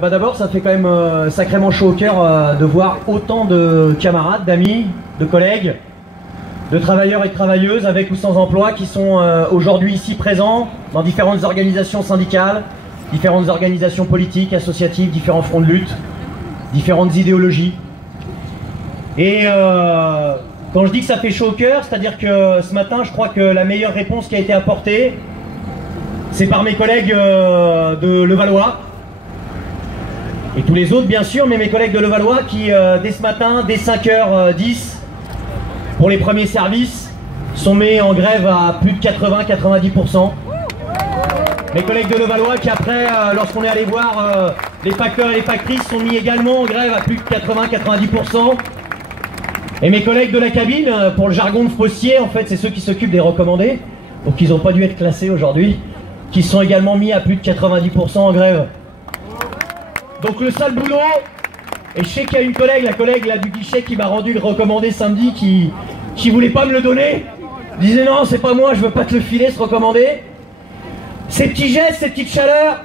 d'abord, ça fait quand même sacrément chaud au cœur de voir autant de camarades, d'amis, de collègues, de travailleurs et de travailleuses avec ou sans emploi qui sont aujourd'hui ici présents dans différentes organisations syndicales, différentes organisations politiques, associatives, différents fronts de lutte, différentes idéologies. Et quand je dis que ça fait chaud au cœur, c'est-à-dire que ce matin, je crois que la meilleure réponse qui a été apportée, c'est par mes collègues de Levallois, et tous les autres bien sûr, mais mes collègues de Levallois qui, dès ce matin, dès 5h10, pour les premiers services, sont mis en grève à plus de 80-90%. Mes collègues de Levallois qui après, lorsqu'on est allé voir les facteurs et les factrices, sont mis également en grève à plus de 80-90%. Et mes collègues de la cabine, pour le jargon de postier, en fait, c'est ceux qui s'occupent des recommandés, donc ils n'ont pas dû être classés aujourd'hui, qui sont également mis à plus de 90% en grève. Donc le sale boulot, et je sais qu'il y a une collègue, la collègue là, du guichet qui m'a rendu le recommandé samedi, qui voulait pas me le donner, disait non, c'est pas moi, je veux pas te le filer ce recommandé. Ces petits gestes, ces petites chaleurs,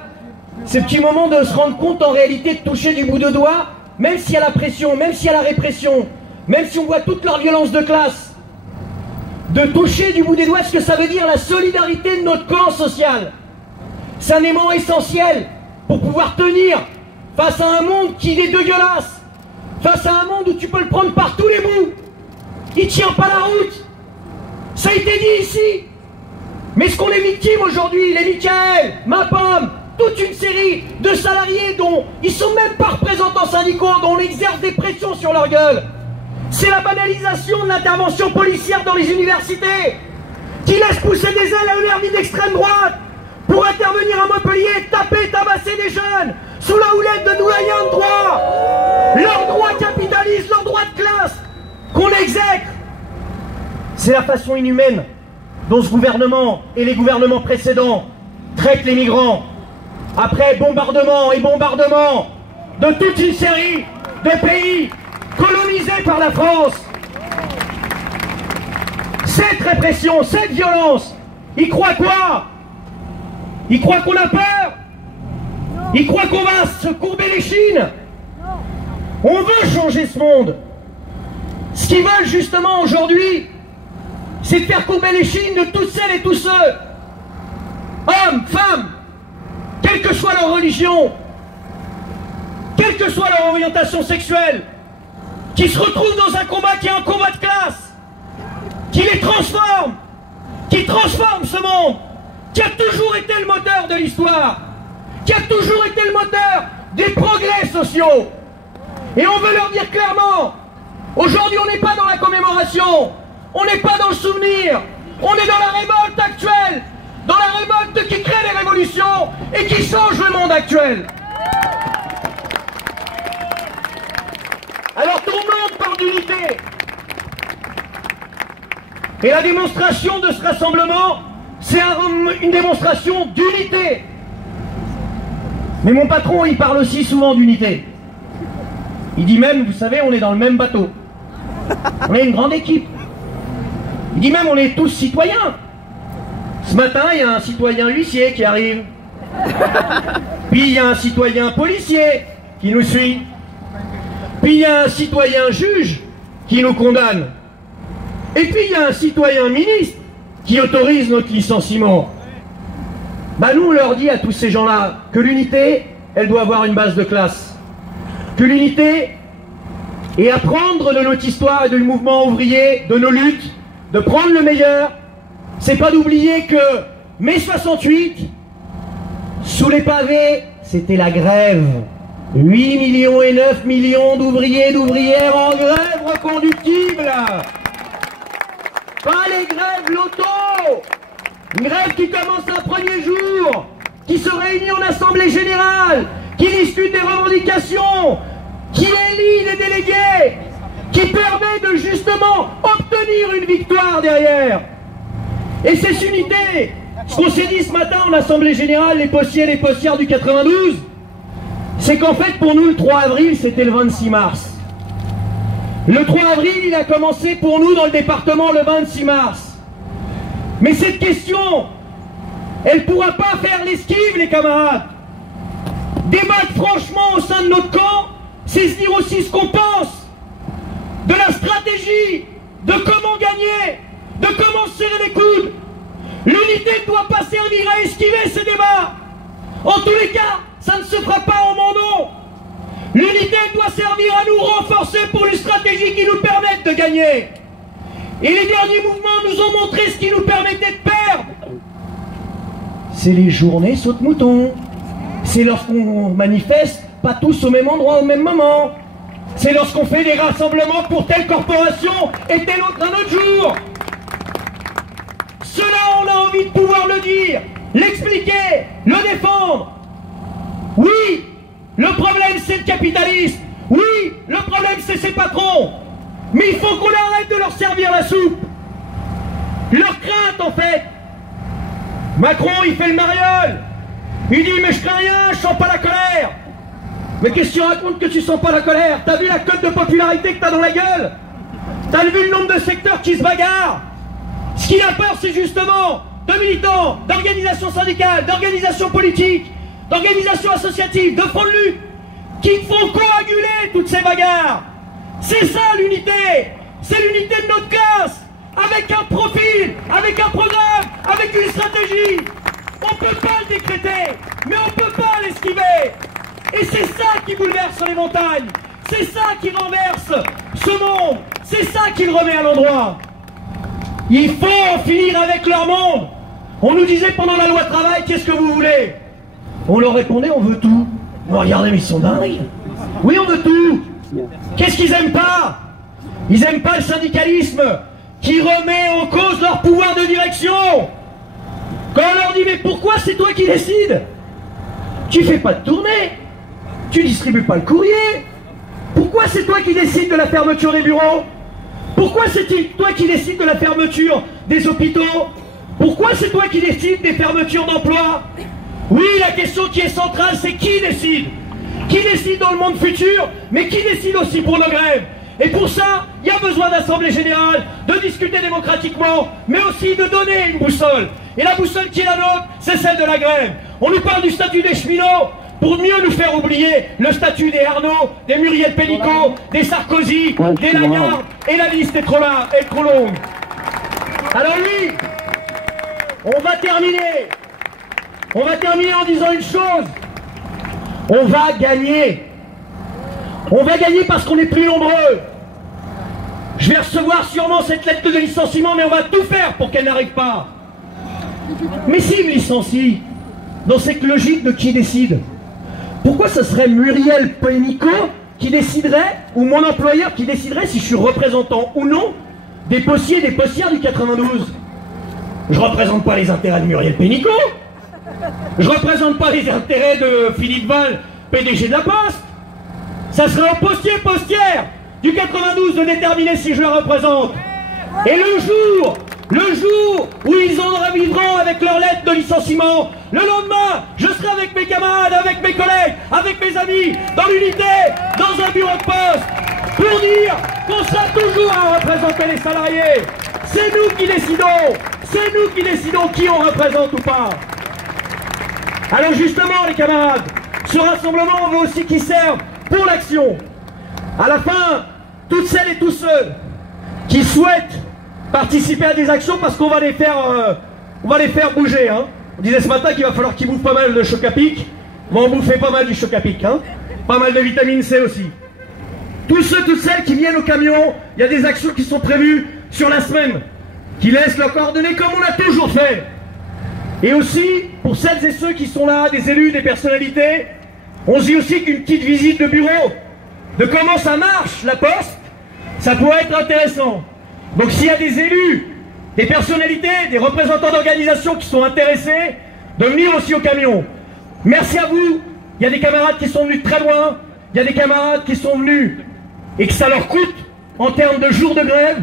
ces petits moments de se rendre compte en réalité de toucher du bout de doigt, même s'il y a la pression, même s'il y a la répression, même si on voit toute leur violence de classe, de toucher du bout des doigts ce que ça veut dire la solidarité de notre camp social. C'est un élément essentiel pour pouvoir tenir face à un monde qui est dégueulasse, face à un monde où tu peux le prendre par tous les bouts. Il ne tient pas la route. Ça a été dit ici. Mais ce qu'on est victime aujourd'hui, les Michael, ma pomme, toute une série de salariés dont ils sont même pas représentants syndicaux, dont on exerce des pressions sur leur gueule. C'est la banalisation de l'intervention policière dans les universités qui laisse pousser des ailes à une hermie d'extrême droite pour intervenir à Montpellier, taper, tabasser des jeunes sous la houlette de doyens de droit. Leurs droits capitalistes, leurs droits de classe qu'on exècre. C'est la façon inhumaine dont ce gouvernement et les gouvernements précédents traitent les migrants. Après bombardement et bombardement de toute une série de pays colonisés par la France. Cette répression, cette violence, ils croient quoi? Ils croient qu'on a peur? Ils croient qu'on va se courber les chines? On veut changer ce monde. Ce qu'ils veulent justement aujourd'hui, c'est de faire courber les chines de toutes celles et tous ceux, hommes, femmes, quelle que soit leur religion, quelle que soit leur orientation sexuelle, qui se retrouvent dans un combat qui est un combat de classe, qui les transforme, qui transforme ce monde, qui a toujours été le moteur de l'histoire, qui a toujours été le moteur des progrès sociaux. Et on veut leur dire clairement, aujourd'hui on n'est pas dans la commémoration, on n'est pas dans le souvenir, on est dans la révolte actuelle, dans la révolte qui crée les révolutions et qui change le monde actuel. Alors tout le monde parle d'unité. Et la démonstration de ce rassemblement, c'est une démonstration d'unité. Mais mon patron, il parle aussi souvent d'unité. Il dit même, vous savez, on est dans le même bateau. On est une grande équipe. Il dit même, on est tous citoyens. Ce matin, il y a un citoyen huissier qui arrive. Puis il y a un citoyen policier qui nous suit. Puis il y a un citoyen juge qui nous condamne. Et puis il y a un citoyen ministre qui autorise notre licenciement. Bah nous on leur dit à tous ces gens-là que l'unité, elle doit avoir une base de classe. Que l'unité est apprendre de notre histoire et du mouvement ouvrier, de nos luttes, de prendre le meilleur. C'est pas d'oublier que mai 68, sous les pavés, c'était la grève. 8 millions et 9 millions d'ouvriers et d'ouvrières en grève reconductible. Pas les grèves loto. Une grève qui commence un premier jour, qui se réunit en assemblée générale, qui discute des revendications, qui élit les délégués, qui permet de justement obtenir une victoire derrière. Et cette unité, ce qu'on s'est dit ce matin en assemblée générale, les postiers et les postières du 92, c'est qu'en fait pour nous le 3 avril c'était le 26 mars. Le 3 avril il a commencé pour nous dans le département le 26 mars. Mais cette question, elle ne pourra pas faire l'esquive les camarades. Débattre franchement sein de notre camp, c'est se dire aussi ce qu'on pense de la stratégie, de comment gagner, de comment serrer les coudes. L'unité ne doit pas servir à esquiver ces débats. En tous les cas, ça ne se fera pas en mon nom. L'unité doit servir à nous renforcer pour une stratégie qui nous permette de gagner. Et les derniers mouvements nous ont montré ce qui nous permettait de perdre. C'est les journées saute-mouton. C'est lorsqu'on manifeste pas tous au même endroit au même moment. C'est lorsqu'on fait des rassemblements pour telle corporation et tel autre un autre jour. Cela, on a envie de pouvoir le dire, l'expliquer, le défendre. Oui, le problème c'est le capitalisme. Oui, le problème c'est ses patrons. Mais il faut qu'on arrête de leur servir la soupe. Leur crainte en fait. Macron il fait le mariole. Il dit mais je crains rien, je sens pas la colère. Mais qu'est-ce que tu racontes que tu sens pas la colère? T'as vu la cote de popularité que t'as dans la gueule? T'as vu le nombre de secteurs qui se bagarrent? Ce qui a peur c'est justement de militants, d'organisations syndicales, d'organisations politiques, d'organisations associatives, de fronts de lutte qui font coaguler toutes ces bagarres. C'est ça l'unité. C'est l'unité de notre classe. Avec un profil, avec un programme, avec une stratégie. On ne peut pas le décréter, mais on ne peut pas l'esquiver. Et c'est ça qui bouleverse les montagnes. C'est ça qui renverse ce monde. C'est ça qui le remet à l'endroit. Il faut en finir avec leur monde. On nous disait pendant la loi travail, qu'est-ce que vous voulez? On leur répondait, on veut tout. Oh, regardez, mais ils sont dingues. Oui, on veut tout. Qu'est-ce qu'ils aiment pas? Ils aiment pas le syndicalisme qui remet en cause leur pouvoir de direction. Quand on leur dit, mais pourquoi c'est toi qui décides? Tu fais pas de tournée. Tu distribues pas le courrier. Pourquoi c'est toi qui décides de la fermeture des bureaux? Pourquoi c'est toi qui décides de la fermeture des hôpitaux? Pourquoi c'est toi qui décides des fermetures d'emplois? Oui, la question qui est centrale, c'est qui décide? Qui décide dans le monde futur, mais qui décide aussi pour nos grèves? Et pour ça, il y a besoin d'assemblée générale, de discuter démocratiquement, mais aussi de donner une boussole. Et la boussole qui est la nôtre, c'est celle de la grève. On nous parle du statut des cheminots, pour mieux nous faire oublier le statut des Arnaud, des Muriel Pénicaud, des Sarkozy, des Lagarde, et la liste est trop longue. Alors oui, on va terminer en disant une chose. On va gagner. On va gagner parce qu'on est plus nombreux. Je vais recevoir sûrement cette lettre de licenciement, mais on va tout faire pour qu'elle n'arrive pas. Mais s'il me licencie, dans cette logique de qui décide, pourquoi ce serait Muriel Pénicaud qui déciderait, ou mon employeur qui déciderait si je suis représentant ou non des postiers et des postières du 92? Je ne représente pas les intérêts de Muriel Pénicaud. Je ne représente pas les intérêts de Philippe Val, PDG de la Poste. Ça serait au postier postière du 92 de déterminer si je le représente. Et le jour où ils en vivront avec leur lettre de licenciement, le lendemain, je serai avec mes camarades, avec mes collègues, avec mes amis, dans l'unité, dans un bureau de poste, pour dire qu'on sera toujours à représenter les salariés. C'est nous qui décidons qui on représente ou pas. Alors justement, les camarades, ce rassemblement, on veut aussi qu'il serve pour l'action. À la fin, toutes celles et tous ceux qui souhaitent participer à des actions, parce qu'on va les faire bouger. Hein. On disait ce matin qu'il va falloir qu'ils bouffent pas mal de choc à pic. On va en bouffer pas mal du choc à pic. Hein. Pas mal de vitamine C aussi. Tous ceux, toutes celles qui viennent au camion, il y a des actions qui sont prévues sur la semaine, qui laissent leurs coordonnées comme on a toujours fait. Et aussi, pour celles et ceux qui sont là, des élus, des personnalités, on se dit aussi qu'une petite visite de bureau, de comment ça marche, la Poste, ça pourrait être intéressant. Donc s'il y a des élus, des personnalités, des représentants d'organisations qui sont intéressés, de venir aussi au camion. Merci à vous. Il y a des camarades qui sont venus de très loin, il y a des camarades qui sont venus et que ça leur coûte en termes de jours de grève.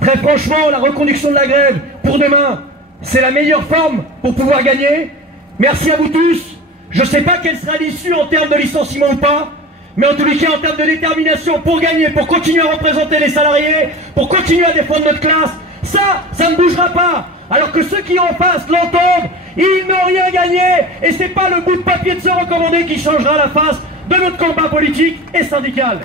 Très franchement, la reconduction de la grève pour demain, c'est la meilleure forme pour pouvoir gagner. Merci à vous tous. Je ne sais pas quelle sera l'issue en termes de licenciement ou pas, mais en tous les cas, en termes de détermination pour gagner, pour continuer à représenter les salariés, pour continuer à défendre notre classe, ça ne bougera pas. Alors que ceux qui en face l'entendent, ils n'ont rien gagné, et c'est pas le bout de papier de se recommander qui changera la face de notre combat politique et syndical.